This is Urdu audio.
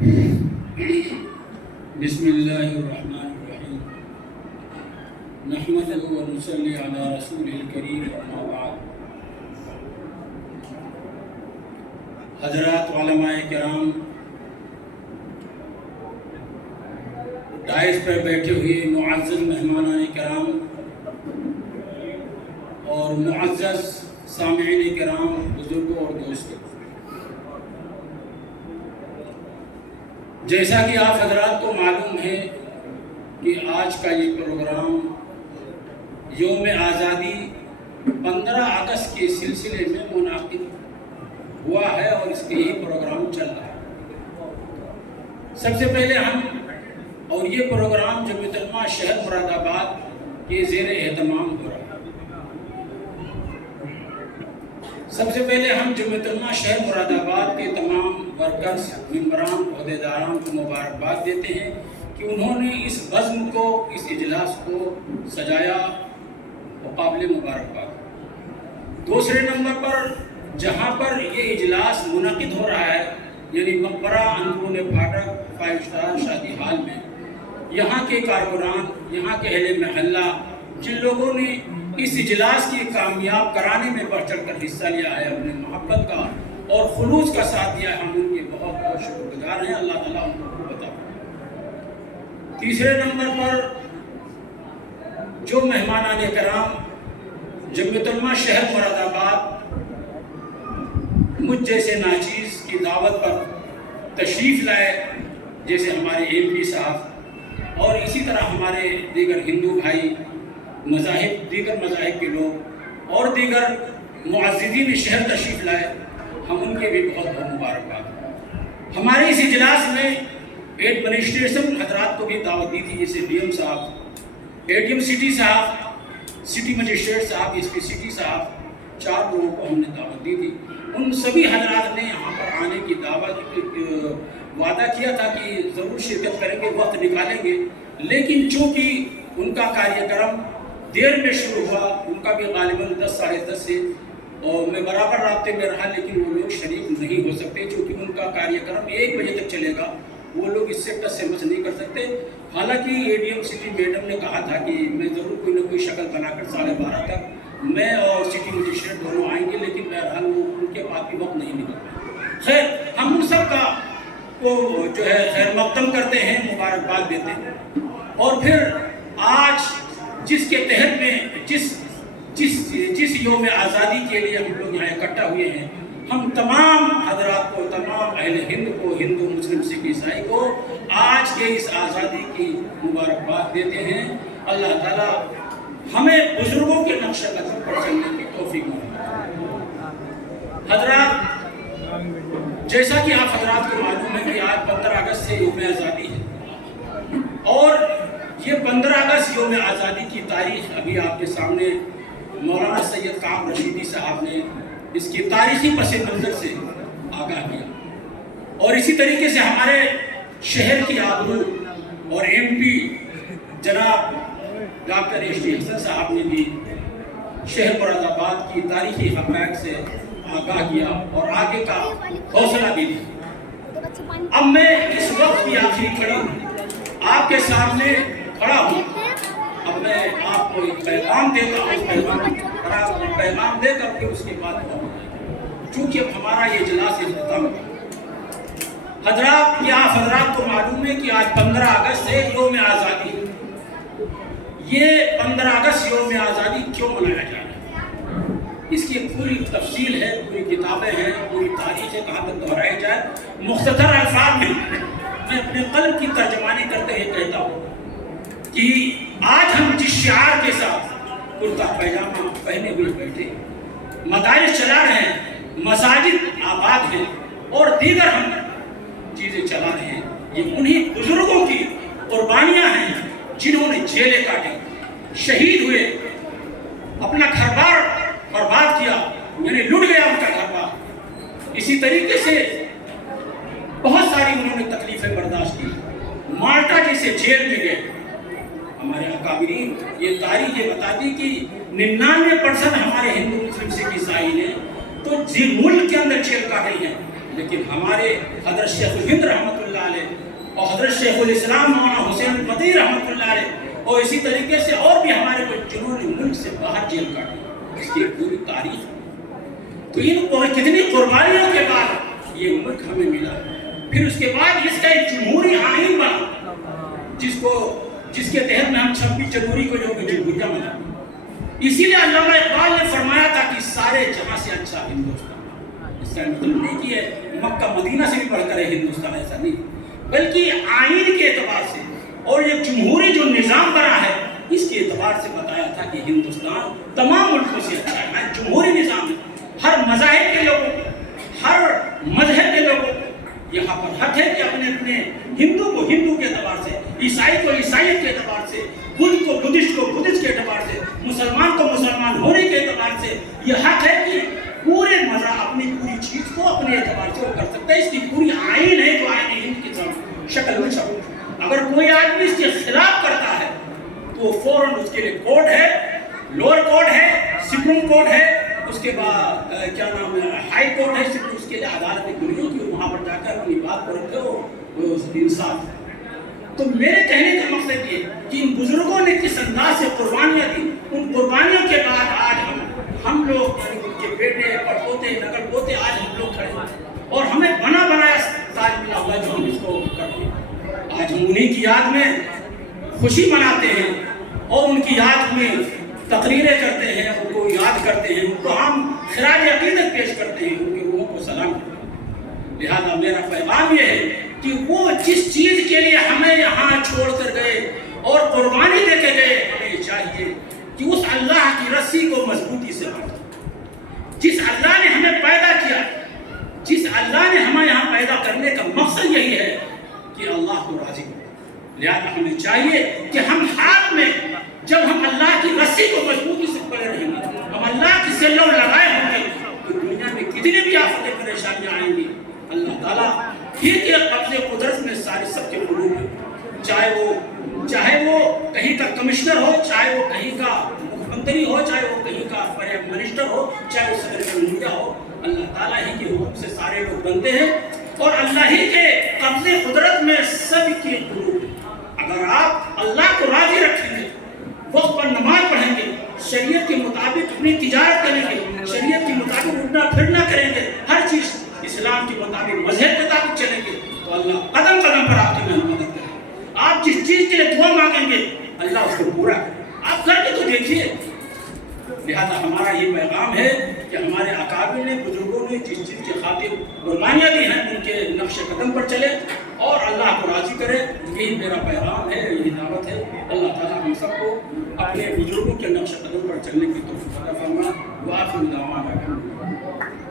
بسم اللہ الرحمن الرحیم نحمدہ و نصلی علی رسول الکریم اما بعد۔ حضرات علماء کرام، ڈائس پر بیٹھے ہوئے معزز مہمانان کرام اور معزز سامعین کرام، بزرگوں اور دوستوں، جیسا کہ آپ حضرات کو معلوم ہے کہ آج کا یہ پروگرام یوم آزادی 15 اگست کے سلسلے میں منعقد ہوا ہے اور اس کے ہی پروگرام چل رہا ہے۔ سب سے پہلے اور یہ پروگرام جمعیت علماء شہر مراد آباد کے زیر اہتمام ہو رہا ہے۔ سب سے پہلے ہم جمعیت علماء شہر مراد آباد کے تمام ورکرز، ممبران، عہدیداران کو مبارکباد دیتے ہیں کہ انہوں نے اس بزم کو، اس اجلاس کو سجایا، مقابل مبارکباد۔ دوسرے نمبر پر جہاں پر یہ اجلاس منعقد ہو رہا ہے، یعنی مقبرہ اندرون پھاٹک 5 اسٹار شادی ہال میں، یہاں کے کارکنان، یہاں کے اہل محلہ، جن لوگوں نے اس اجلاس کی کامیاب کرانے میں بڑھ چڑھ کر حصہ لیا ہے، اپنے محبت کا اور خلوص کا ساتھ دیا ہے، ہم ان کے بہت بہت شکر گزار ہیں۔ اللہ تعالیٰ ان کو بتا۔ تیسرے نمبر پر جو مہمانان کرام جمعیت علماء شہر مراد آباد مجھ جیسے ناچیز کی دعوت پر تشریف لائے، جیسے ہمارے ایم پی صاحب اور اسی طرح ہمارے دیگر ہندو بھائی، دیگر مذاہب کے لوگ اور دیگر معززین شہر تشریف لائے، ہم ان کے بھی بہت بہت مبارکباد۔ ہمارے اس اجلاس میں ایڈمنسٹریشن حضرات کو بھی دعوت دی تھی، جیسے ڈی ایم صاحب، اے ڈی ایم سٹی صاحب، سٹی مجسٹریٹ صاحب، ایس پی سٹی صاحب، 4 لوگوں کو ہم نے دعوت دی تھی۔ ان سبھی حضرات نے یہاں پر آنے کی وعدہ کیا تھا کہ ضرور شرکت کریں گے، وقت نکالیں گے، لیکن چونکہ ان کا کاریہ کرم دیر میں شروع ہوا، ان کا بھی غالباً 10 ساڑھے 10 سے، اور میں برابر رابطے میں رہا، لیکن وہ لوگ شریک نہیں ہو سکتے چونکہ ان کا کاریہ کرم 1 بجے تک چلے گا، وہ لوگ اس سے ٹچ سے مس نہیں کر سکتے۔ حالانکہ اے ڈی ایم سٹی میڈم نے کہا تھا کہ میں ضرور کوئی نہ کوئی شکل بنا کر 12:30 تک میں اور سٹی مجسٹریٹ دونوں آئیں گے، لیکن بہرحال وہ ان کے پاس بھی وقت نہیں نکل پایا۔ خیر، ہم ان سب کا کو جو ہے خیر مقدم کرتے ہیں، مبارکباد دیتے ہیں۔ اور پھر آج جس کے تحت میں جس یوم آزادی کے لیے ہم لوگ یہاں اکٹھا ہوئے ہیں، ہم تمام حضرات کو، تمام اہل ہند کو، ہندو، مسلم، سکھ، عیسائی کو آج کے اس آزادی کی مبارکباد دیتے ہیں۔ اللہ تعالیٰ ہمیں بزرگوں کے نقش قدم پر چلنے کی توفیق دے۔ حضرات، جیسا کہ آپ حضرات کو معلوم ہے کہ آج 15 اگست سے یوم آزادی ہے، اور یہ 15 اگست یوم آزادی کی تاریخ ابھی آپ کے سامنے مولانا سید کامل رشیدی صاحب نے اس کی تاریخی پس منظر سے آگاہ کیا، اور اسی طریقے سے ہمارے شہر کی آبرو اور ایم پی جناب ڈاکٹر ایس ٹی حسن صاحب نے بھی شہر مراد آباد کی تاریخی حقائق سے آگاہ کیا اور آگے کا حوصلہ بھی دیا۔ اب میں اس وقت کی آخری کڑی آپ کے سامنے کھڑا ہوں، اب میں آپ کو ایک پیغام دیتا ہوں، پیغام دے کر کے اس کے بعد چونکہ اب ہمارا یہ اجلاس اختتام ہوا۔ حضرات، یہ آپ حضرات کو معلوم ہے کہ آج 15 اگست ہے، یوم آزادی۔ یہ 15 اگست یوم آزادی کیوں منایا جا رہا ہے، اس کی پوری تفصیل ہے، پوری کتابیں ہیں، پوری تاریخ ہے، کہاں تک دہرائی جائے۔ مختصر الفاظ میں میں اپنے قلب کی ترجمانی کرتے ہوئے کہتا ہوں کہ آج ہم جس شعار کے ساتھ کرتا پیجامہ پہنے ہوئے بیٹھے مدارس چلا رہے ہیں، مساجد آباد ہیں اور دیگر ہم چیزیں چلا رہے ہیں، یہ انہی بزرگوں کی قربانیاں ہیں جنہوں نے جیلیں کاٹی، شہید ہوئے، اپنا گھر بار برباد کیا، یعنی لٹ گیا ان کا گھر بار۔ اسی طریقے سے بہت ساری انہوں نے تکلیفیں برداشت کی، مالٹا جیسے جیل میں گئے۔ ہمارے اکابرین یہ تاریخ یہ بتاتی کہ 99% ہمارے ہندو مسلم سکھ عیسائی نے تو ملک کے اندر جیل کاٹی ہیں، لیکن ہمارے حضرت شیخ الہند رحمۃ اللہ علیہ اور حضرت شیخ الاسلام مولانا حسین الفتح رحمۃ اللہ علیہ اور اسی طریقے سے اور بھی ہمارے کچھ جنہوں نے ملک سے باہر جیل کاٹی، اس کی پوری تاریخ ہے۔ تو ان کتنی قربانیوں کے بعد یہ ملک ہمیں ملا، پھر اس کے بعد اس کا ایک جمہوری آئین بنا جس کے تحت میں ہم 26 جنوری کو جو جمہوریہ منا۔ اسی لیے علامہ اقبال نے فرمایا تھا کہ سارے جہاں سے اچھا ہندوستان، اس کا مطلب نہیں کہ مکہ مدینہ سے بھی بڑھ کر ہے ہندوستان، ایسا نہیں، بلکہ آئین کے اعتبار سے اور یہ جمہوری جو نظام بنا ہے اس کے اعتبار سے بتایا تھا کہ ہندوستان تمام ملکوں سے اچھا ہے، جمہوری نظام ہے۔ ہر مذاہب کے لوگوں کو، ہر مذہب کے لوگوں کو یہاں پر حق ہے کہ اپنے ہندو کو ہندو کے اعتبار سے، عیسائی کو عیسائیت کے اعتبار سے، بدھ کو بدھسٹ کو بدھسٹ کے اعتبار سے، مسلمان کو مسلمان ہونے کے اعتبار سے یہ حق ہے کہ پورے مذہب اپنی پوری چیز کو اپنے اعتبار سے وہ کر سکتا ہے۔ اس کی پوری آئین ہے جو آئین ہند کی شکل میں چھپی۔ اگر کوئی آدمی اس کے خلاف کرتا ہے تو فوراً اس کے لیے کورٹ ہے، لوور کورٹ ہے، سپریم کورٹ ہے، اس کے بعد کیا نام ہے ہائی کورٹ ہے، اس کے لیے عدالت دنیا کی، وہاں پر جا کر اپنی بات کو رکھے ہو انصاف۔ تو میرے کہنے کا مقصد یہ کہ ان بزرگوں نے کس انداز سے قربانیاں دی، ان قربانیوں کے بعد آج ہم لوگ ان کے بیٹے پڑپوتے نقل پوتے آج ہم لوگ کھڑے ہیں اور ہمیں بنا بنایا تاج ملا ہوا جو ہم اس کو کرتے ہیں۔ آج ہم انہیں کی یاد میں خوشی مناتے ہیں اور ان کی یاد میں تقریریں کرتے ہیں، ان کو یاد کرتے ہیں، ان کو ہم خراج عقیدت پیش کرتے ہیں، ان کے روحوں کو سلام کرتے ہیں۔ لہذا میرا پیغام یہ ہے کہ وہ جس چیز کے لیے ہمیں یہاں چھوڑ کر گئے اور قربانی دے کے گئے، ہمیں چاہیے کہ اس اللہ کی رسی کو مضبوطی سے پکڑیں۔ جس اللہ نے ہمیں پیدا کیا، جس اللہ نے ہمیں یہاں پیدا کرنے کا مقصد یہی ہے کہ اللہ کو راضی کریں۔ لہذا ہمیں چاہیے کہ ہم ہاتھ میں جب ہم اللہ کی رسی کو مضبوطی سے پکڑے رہیں گے، ہم اللہ کی سلو لگائے ہوں گے، تو دنیا میں کتنی بھی آفتیں پریشانیاں آئیں گی، اللہ تعالیٰ ہی کے قبضے قدرت میں سارے سب کے قلوب ہیں، چاہے وہ کہیں کا کمشنر ہو، چاہے وہ کہیں کا مکھمنتری ہو، چاہے وہ کہیں کا پرائم منسٹر ہو، چاہے وہ صدر جمہوریہ ہو، اللہ تعالیٰ ہی کے حکم سے سارے لوگ بنتے ہیں اور اللہ ہی کے قبضے قدرت میں سب کے قلوب ہیں۔ اگر آپ اللہ کو راضی رکھیں گے، وقت پر نماز پڑھیں گے، شریعت کے مطابق اپنی تجارت کریں گے، شریعت کے مطابق اٹھنا پھرنا کریں گے، ہر چیز اسلام کے مطابق مذہب کے مطابق چلیں گے، تو اللہ قدم قدم پر آپ کی مدد کرے گا۔ آپ جس چیز کے لیے دعا مانگیں گے اللہ اس کو پورا کرے، آپ کر کے تو دیکھیے۔ لہذا ہمارا یہ پیغام ہے کہ ہمارے اکابر نے، بزرگوں نے جس چیز کی خاطر قربانیاں دی ہیں ان کے نقش قدم پر چلے اور اللہ کو راضی کرے، یہی میرا پیغام ہے، یہی دعوت ہے۔ اللہ تعالیٰ ہم سب کو اپنے بزرگوں کے نقش قدم پر چلنے کی توفیق عطا فرمائے۔ وآخر دعوانا